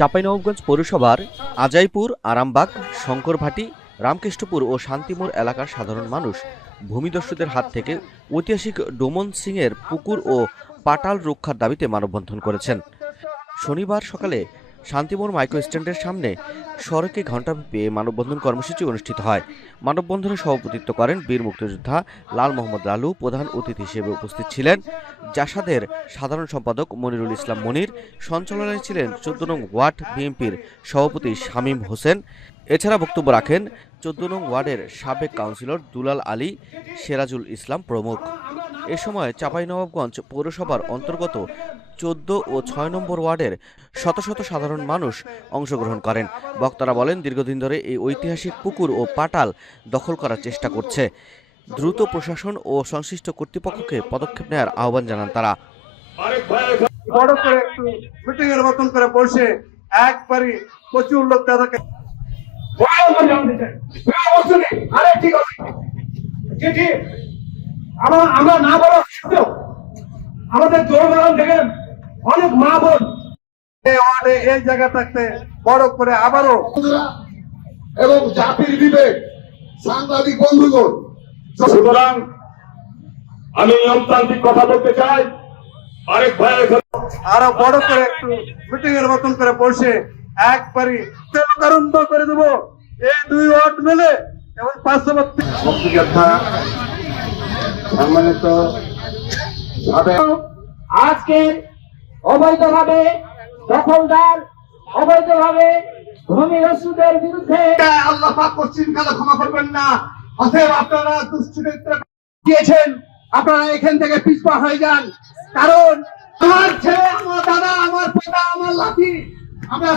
চাঁপাইনবাবগঞ্জ পৌরসভার আজাইপুর, আরামবাগ, শঙ্করভাটি, রামকৃষ্ণপুর ও শান্তিমোড় এলাকার সাধারণ মানুষ ভূমিদস্যুদের হাত থেকে ঐতিহাসিক ডোমন সিংয়ের পুকুর ও পাটাল রক্ষার দাবিতে মানববন্ধন করেছেন। শনিবার সকালে শান্তিমোড় মাইক্রো স্ট্যান্ডের সামনে সড়কে ঘণ্টাব্যাপী মানববন্ধন কর্মসূচি অনুষ্ঠিত হয়। মানববন্ধনে সভাপতিত্ব করেন বীর মুক্তিযোদ্ধা লাল মোহাম্মদ লালু, প্রধান অতিথি হিসেবে উপস্থিত ছিলেন জাসাদের সাধারণ সম্পাদক মনিরুল ইসলাম মনির সঞ্চালনায় ছিলেন চোদ্দ নং ওয়ার্ড বিএনপির সভাপতি শামীম হোসেন। এছাড়া বক্তব্য রাখেন চোদ্দ নং ওয়ার্ডের সাবেক কাউন্সিলর দুলাল আলী, সেরাজুল ইসলাম প্রমুখ। এ সময় চাঁপাইনবাবগঞ্জ পৌরসভার অন্তর্গত চোদ্দ ও ছয় নম্বর ওয়ার্ডের শত শত সাধারণ মানুষ অংশগ্রহণ করেন। বক্তারা বলেন দীর্ঘদিন ধরে এই ঐতিহাসিক পুকুর ও পাটাল দখল করার চেষ্টা করছে। দ্রুত প্রশাসন ও সংশ্লিষ্ট কর্তৃপক্ষকে পদক্ষেপ নেওয়ার আহ্বান জানান তারা। বড় করে একটু মিটিং এর মতন করে বসে একবারই প্রচুর লোক তাদেরকে আরে ঠিক আছে। চিঠি আমরা আমরা না বলা সত্ত্বেও আমাদের থেকে অনেক মা বোন এই জায়গা থাকতে বড় করে আবারও এবং জাতির বিবেক সাংবাদিক বন্ধুগণ সুতরাং আমি নিয়মতান্ত্রিক কথা বলতে চাই। আরেক ভাইয়ের আরও বড় করে একটু মিটিং এর মতন করে বসে একবারই তেলকারুন্দ করে দেবো। এই দুই ওয়ার্ড মিলে এবং পার্শ্ববর্তী সম্মানিত আজকে অবৈধভাবে দখলদার অবৈধভাবে ভূমিদস্যুদের বিরুদ্ধে আল্লাহ পাক পশ্চিম ক্ষমা করবেন না। অতএব আপনারা দুশ্চরিত্র দিয়েছেন। আপনারা এখান থেকে পিছপা হয়ে যান। কারণ আমার ছেলে, আমার দাদা, আমার পিতা, আমার লাঠি, আমরা